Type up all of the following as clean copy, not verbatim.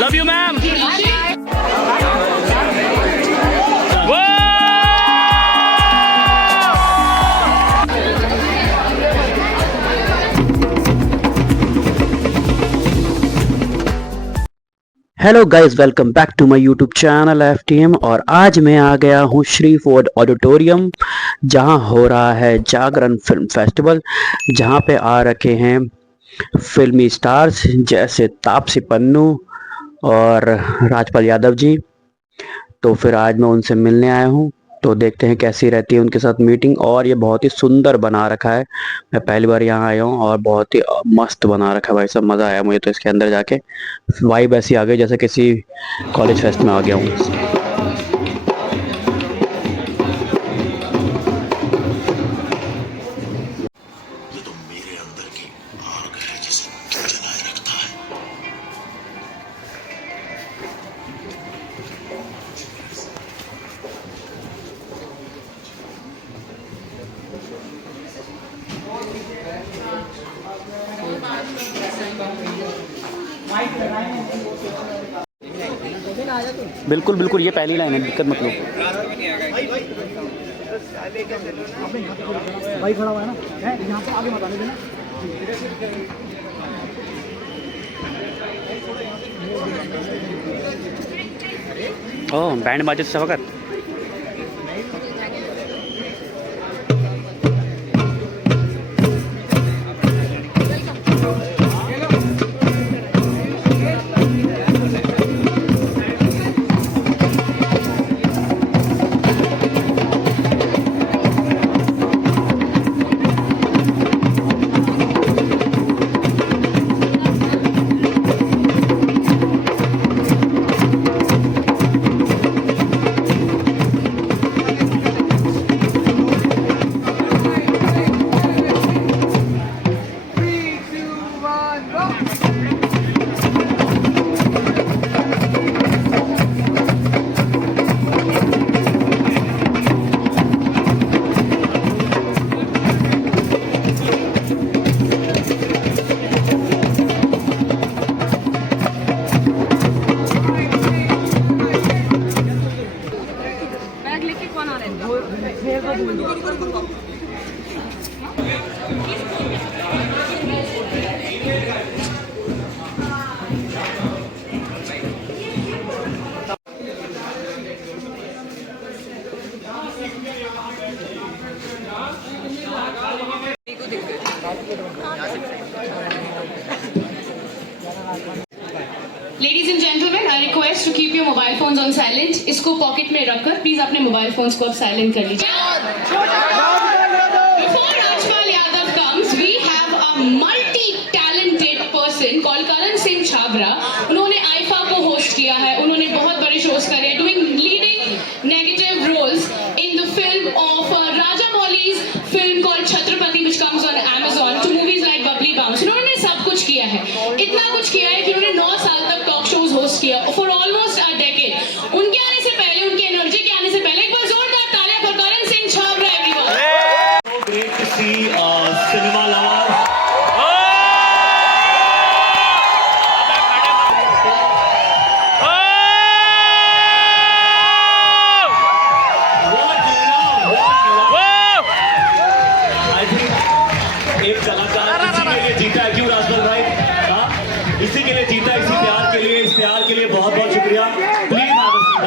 Love you ma'am. Hello guys, welcome back to my YouTube channel FTM। और आज मैं आ गया हूँ श्री फोर्ड ऑडिटोरियम, जहाँ हो रहा है जागरण फिल्म फेस्टिवल, जहाँ पे आ रखे हैं फिल्मी स्टार्स जैसे तापसी पन्नू और राजपाल यादव जी। तो फिर आज मैं उनसे मिलने आया हूँ, तो देखते हैं कैसी रहती है उनके साथ मीटिंग। और ये बहुत ही सुंदर बना रखा है, मैं पहली बार यहाँ आया हूँ और बहुत ही मस्त बना रखा है भाई, सब मज़ा आया मुझे तो इसके अंदर जाके। वाइब ऐसी आ गई जैसे किसी कॉलेज फेस्ट में आ गया हूँ। ये तो मेरे अंदर की आग है जिसे जलाए रखता है। बिल्कुल बिल्कुल, ये पहली लाइन है, दिक्कत मत लो। भाई खड़ा हुआ है ना, है यहाँ पे आगे मत आने देना। ओह, बैंड बाजे से वक्त। Ladies and gentlemen, I request to keep your mobile phones on silent. इसको पॉकेट में रखकर प्लीज अपने मोबाइल फोन्स को अब साइलेंट कर लीजिए। Before Rajpal Yadav comes, we have a multi-talented person called Karan Singh Chhabra. उन्होंने IIFA को होस्ट किया है, उन्होंने बहुत बड़े शोज करे हैं, doing leading negative roles in the film of Rajamouli's film called Chhatrapati, which comes on Amazon, to movies like Bubbly Bounce. उन्होंने सब कुछ किया है, इतना कुछ किया है कि उन्होंने 9 साल तक टॉक शोज होस्ट किया फॉर ऑलमोस्ट अ डेकेड। उनके आने से पहले, उनकी एनर्जी के आने से पहले एक बार जोरदार तालियां for Karan Singh Chhabra everyone. So great to see cinema lovers. What love! I think एक कलाकार इसी के लिए जीता है, क्यों राजपाल भाई? हाँ, इसी के लिए जीता, इसी प्यार के लिए, इस प्यार के लिए बहुत बहुत शुक्रिया। Please have a seat.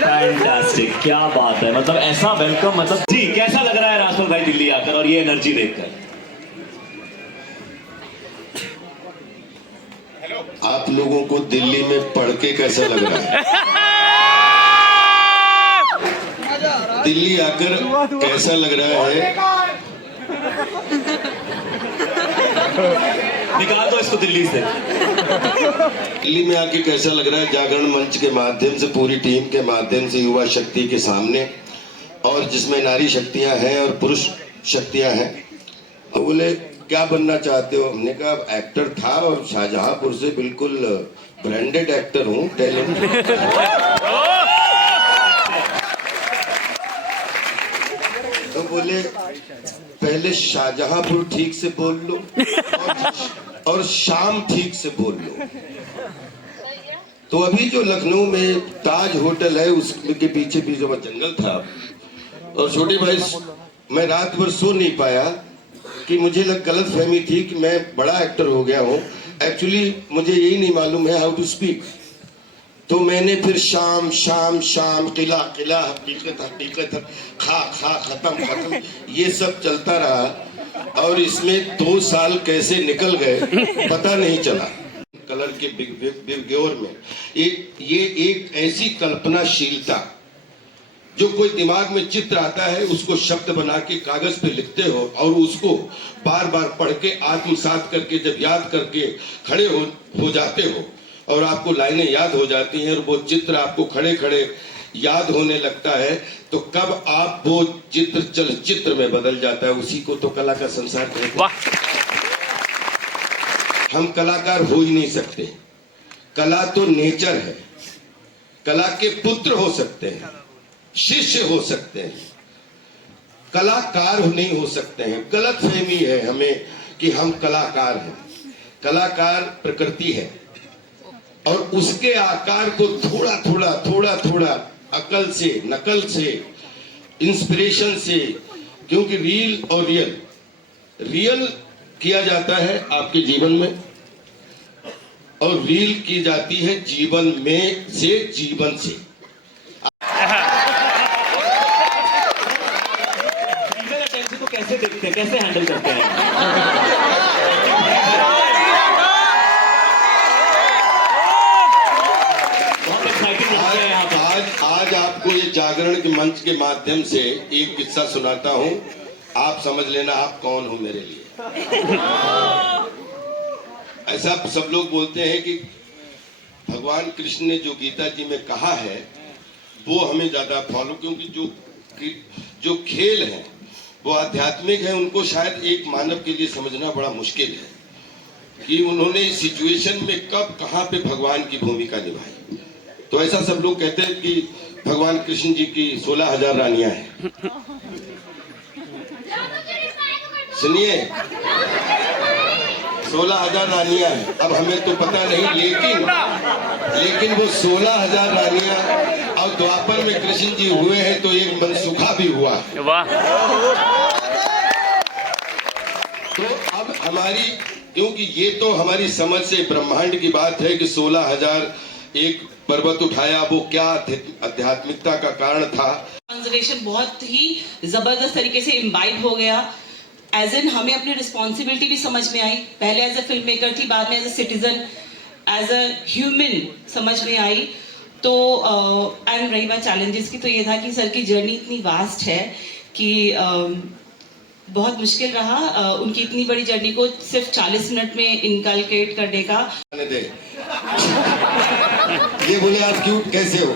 Fantastic, क्या बात है, मतलब ऐसा वेलकम, मतलब जी कैसा लग रहा है राजपाल भाई दिल्ली आकर और ये एनर्जी देखकर? आप लोगों को दिल्ली में पढ़ के कैसा लग रहा है? दिल्ली आकर कैसा लग रहा है? निकाल दो इसको दिल्ली से। दिल्ली में आके कैसा लग रहा है? जागरण मंच के माध्यम से, पूरी टीम के माध्यम से युवा शक्ति के सामने, और जिसमें नारी शक्तियां हैं और पुरुष शक्तियां हैं। और बोले क्या बनना चाहते हो? हमने कहा एक्टर था और शाहजहांपुर से बिल्कुल ब्रांडेड एक्टर हूँ, टैलेंट। तो बोले पहले शाहजहांपुर ठीक से बोल लो और शाम ठीक से बोल लो। तो अभी जो लखनऊ में ताज होटल है उसके पीछे भी जो जंगल था, और छोटे भाई मैं रात भर सो नहीं पाया कि मुझे गलत फहमी थी कि मैं बड़ा एक्टर हो गया हूँ। एक्चुअली मुझे यही नहीं मालूम है हाउ टू स्पीक। तो मैंने फिर शाम शाम शाम, किला किला, हकीकत हकीकत, खा खा, खत्म खत्म, ये सब चलता रहा और इसमें 2 साल कैसे निकल गए पता नहीं चला। कलर के बिगोर में ये एक ऐसी कल्पनाशीलता, जो कोई दिमाग में चित्र आता है उसको शब्द बना के कागज पे लिखते हो और उसको बार बार पढ़ के आत्मसात करके जब याद करके खड़े हो जाते हो और आपको लाइनें याद हो जाती हैं और वो चित्र आपको खड़े खड़े याद होने लगता है, तो कब आप वो चित्र चलचित्र में बदल जाता है। उसी को तो कला का संसार कहते हैं। हम कलाकार हो ही नहीं सकते। कला तो नेचर है। कला के पुत्र हो सकते हैं, शिष्य हो सकते हैं, कलाकार नहीं हो सकते हैं। गलत फहमी है हमें कि हम कलाकार हैं। कलाकार प्रकृति है और उसके आकार को थोड़ा थोड़ा थोड़ा थोड़ा अकल से, नकल से, इंस्पिरेशन से, क्योंकि रील और रियल किया जाता है आपके जीवन में और रील की जाती है जीवन में से, जीवन से। को कैसे देखते हैं, कैसे हैंडल करते हैं? बहुत एक्साइटिंग लगता है यहाँ पर। आज आपको ये जागरण के मंच के माध्यम से एक किस्सा सुनाता हूँ। आप समझ लेना आप कौन हो मेरे लिए। ऐसा सब लोग बोलते हैं कि भगवान कृष्ण ने जो गीता जी में कहा है वो हमें ज्यादा फॉलो, क्योंकि जो खेल है वो आध्यात्मिक है। उनको शायद एक मानव के लिए समझना बड़ा मुश्किल है कि उन्होंने इस सिचुएशन में कब कहां पे भगवान की भूमिका निभाई। तो ऐसा सब लोग कहते हैं कि भगवान कृष्ण जी की 16,000 रानियां हैं। सुनिए, 16,000 रानियां हैं। अब हमें तो पता नहीं, लेकिन वो 16,000 रानियां और द्वापर में कृष्ण जी हुए हैं तो एक मनसुखा भी हुआ। वाह। तो अब हमारी, क्योंकि ये तो हमारी समझ से ब्रह्मांड की बात है कि 16,000 एक पर्वत उठाया, वो क्या आध्यात्मिकता का कारण था। कंजर्वेशन बहुत ही जबरदस्त तरीके से इम्बाइब हो गया। एज एन हमें अपनी रिस्पॉन्सिबिलिटी भी समझ में आई। पहले एज अ फिल्म मेकर थी, बाद में as a citizen, as a human समझ में आई। तो एंड रही बात चैलेंजेस की, तो ये था कि सर की जर्नी इतनी वास्ट है कि बहुत मुश्किल रहा उनकी इतनी बड़ी जर्नी को सिर्फ 40 मिनट में इनकलकेट करने का। ये बोले आप क्यूट कैसे हो,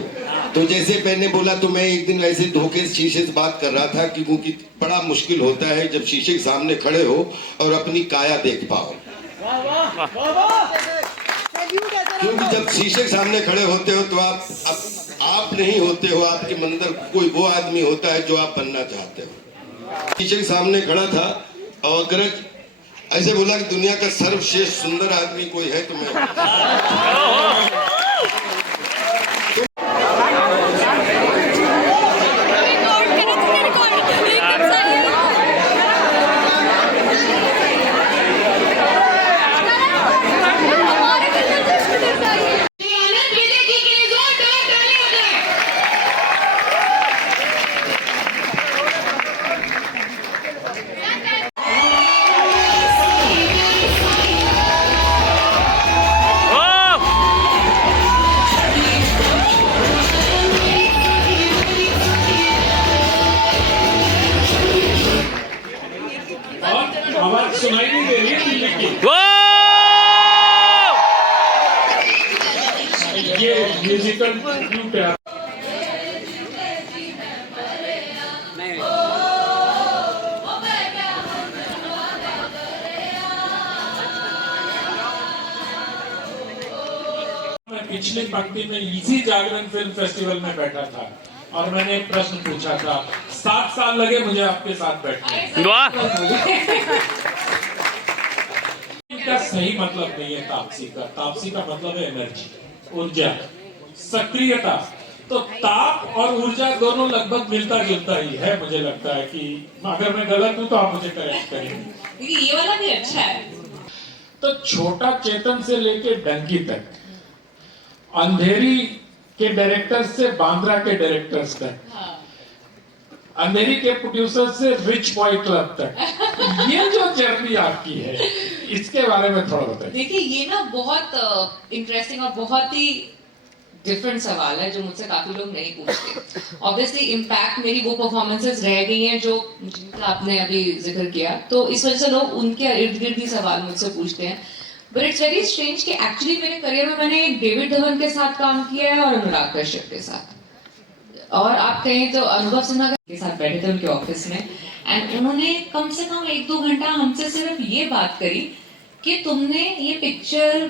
तो जैसे मैंने बोला तो मैं एक दिन ऐसे धोखे शीशे से बात कर रहा था कि वो बड़ा मुश्किल होता है जब शीशे के सामने खड़े हो और अपनी काया देख पाओ। क्योंकि जब शीशे के सामने खड़े होते हो तो आप नहीं होते हो, आपके अंदर कोई वो आदमी होता है जो आप बनना चाहते हो। शीशे के सामने खड़ा था और अगर ऐसे बोला कि दुनिया का सर्वश्रेष्ठ सुंदर आदमी कोई है तो मैं। आवाज सुनाई नहीं दे रही है। ये म्यूजिकल ट्यूट है। मैं पिछली पंक्ति में इसी जागरण फिल्म फेस्टिवल में बैठा था और मैंने एक प्रश्न पूछा था, 7 साल लगे मुझे आपके साथ बैठने। वाह। का सही मतलब नहीं है तापसी का। तापसी का मतलब है एनर्जी, ऊर्जा, सक्रियता। तो ताप और ऊर्जा दोनों लगभग मिलता जुलता ही है। मुझे लगता है कि अगर मैं गलत हूं तो आप मुझे करेक्ट करेंगे। ये वाला भी अच्छा है। तो छोटा चेतन से लेके डंकी तक, अंधेरी के डायरेक्टर से बांद्रा के डायरेक्टर्स तक, अंधेरी के प्रोड्यूसर से रिच बॉय क्लब तक, ये जो जर्नी आपकी है इसके बारे में थोड़ा बताइए। देखिए ये ना बहुत इंटरेस्टिंग और बहुत ही डिफरेंट सवाल है जो मुझसे काफी लोग नहीं पूछते। ऑब्वियसली इम्पैक्ट मेरी वो परफॉर्मेंसेस रह गई हैं जो जिनका आपने अभी जिक्र किया, तो इस वजह से लोग उनके इर्द गिर्द भी सवाल मुझसे पूछते हैं। बट इट्स वेरी स्ट्रेंज कि एक्चुअली मेरे करियर में मैंने डेविड धवन के साथ काम किया है और अनुराग कश्यप के साथ, और आप कहें तो अनुभव सिन्हा के साथ बैठे थे उनके ऑफिस में, एंड उन्होंने कम से कम 1-2 घंटा हमसे सिर्फ ये बात करी कि तुमने ये पिक्चर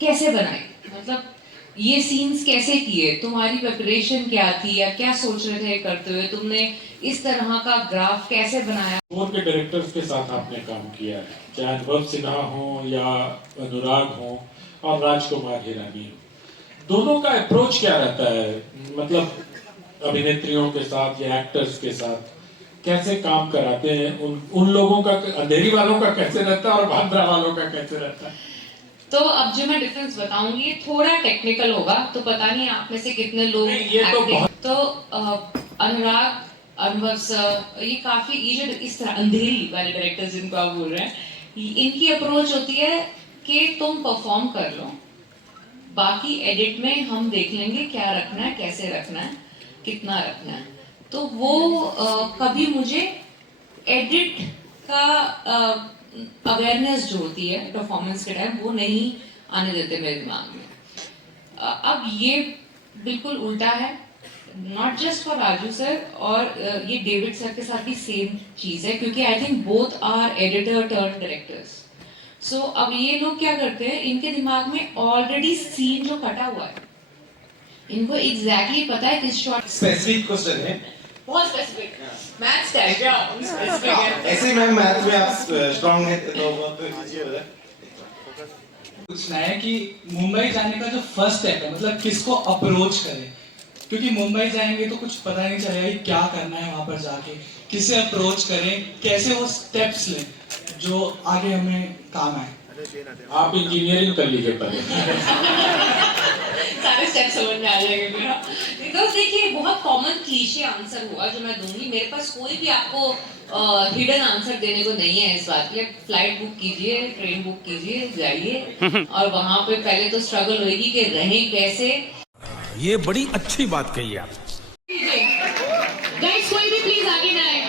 कैसे बनाई, मतलब ये सीन्स कैसे किए, तुम्हारी प्रिपरेशन क्या थी या क्या सोच रहे थे करते हुए, तुमने इस तरह का ग्राफ कैसे बनाया। फोन के डायरेक्टर्स के साथ आपने काम किया है, चाहे अनुभव सिन्हा हो या अनुराग हो और राजकुमार हिरानी हो, दोनों का अप्रोच क्या रहता है? मतलब अभिनेत्रियों के साथ या एक्टर्स के साथ कैसे काम कराते हैं? उन लोगों का, अंधेरी वालों का कैसे रहता है और बांद्रा वालों का कैसे रहता है? तो अब जो मैं डिफरेंस बताऊंगी थोड़ा टेक्निकल होगा, तो पता नहीं आप में से कितने लोग ये तो बहुत... तो अनुराग, अनुभव सर, ये काफी, ये जो इस तरह अंधेरी वाले डायरेक्टर्स जिनको आप बोल रहे हैं, इनकी अप्रोच होती है कि तुम परफॉर्म कर लो, बाकी एडिट में हम देख लेंगे क्या रखना है, कैसे रखना है, कितना रखना है। तो वो कभी मुझे एडिट का अवेयरनेस जो होती है परफॉर्मेंस के टाइम वो नहीं आने देते मेरे दिमाग में। अब ये बिल्कुल उल्टा है, not just for Raju sir, और ये डेविड सर के साथ भी सेम चीज है, क्योंकि I think both are editor turn directors. So अब ये लोग क्या करते हैं, इनके दिमाग में ऑलरेडी सीन जो कटा हुआ है, इनको एग्जैक्टली पता है किस शॉट। स्पेसिफिक क्वेश्चन है, बहुत स्पेसिफिक मैथ्स का है क्या? स्पेसिफिक है। ऐसे मैम मैथ में आप स्ट्रांग है तो बहुत कीजिए बताएं। पूछना है कि मुंबई जाने का जो फर्स्ट स्टेप है, मतलब किसको अप्रोच करें, क्योंकि मुंबई जाएंगे तो कुछ पता नहीं चलेगा कि क्या करना है वहां पर जाके, किसे अप्रोच करें, कैसे वो स्टेप्स लें जो आगे हमें काम आए। आप इंजीनियरिंग कर लीजिए पहले। सारे स्टेप समझ में आ जाएंगे मेरा। बिकॉज देखिए बहुत कॉमन क्लीशे आंसर हुआ जो मैं दूंगी, मेरे पास कोई भी आपको हिडन आंसर देने को नहीं है इस बात के। फ्लाइट बुक कीजिए, ट्रेन बुक कीजिए, जाइए, और वहां पे पहले तो स्ट्रगल होगी कि रहें कैसे। ये बड़ी अच्छी बात कही आप। गाइस कोई भी प्लीज आगे ना आए,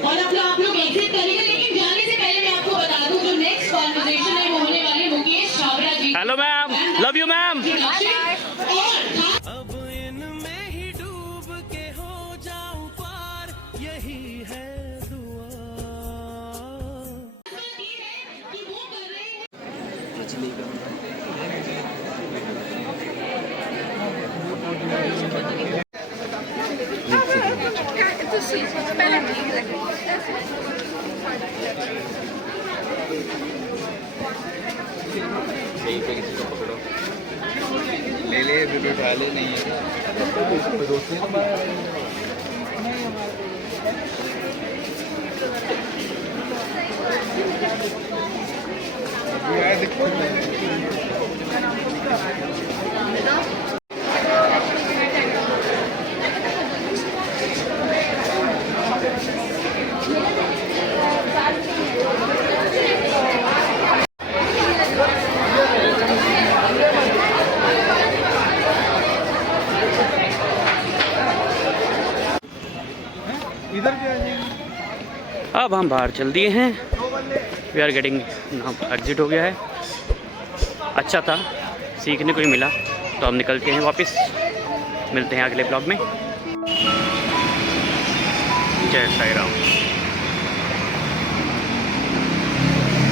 और आप लोग एग्जिट करेंगे, लेकिन जाने से पहले मैं आपको बता दूं जो नेक्स्ट कॉन्वर्सेशन है वो होने वाले Mukesh Chhabra ji. Hello ma'am, love you ma'am. अब इनमें ही डूब के हो जाऊं पार, यही है दुआ। ले ले वीडियो उठा ले, नहीं है अब हम बाहर चल दिए हैं, वी आर गेटिंग, एग्जिट हो गया है। अच्छा था, सीखने को ही मिला, तो हम निकलते हैं वापस। मिलते हैं अगले ब्लॉग में। जय साई राम।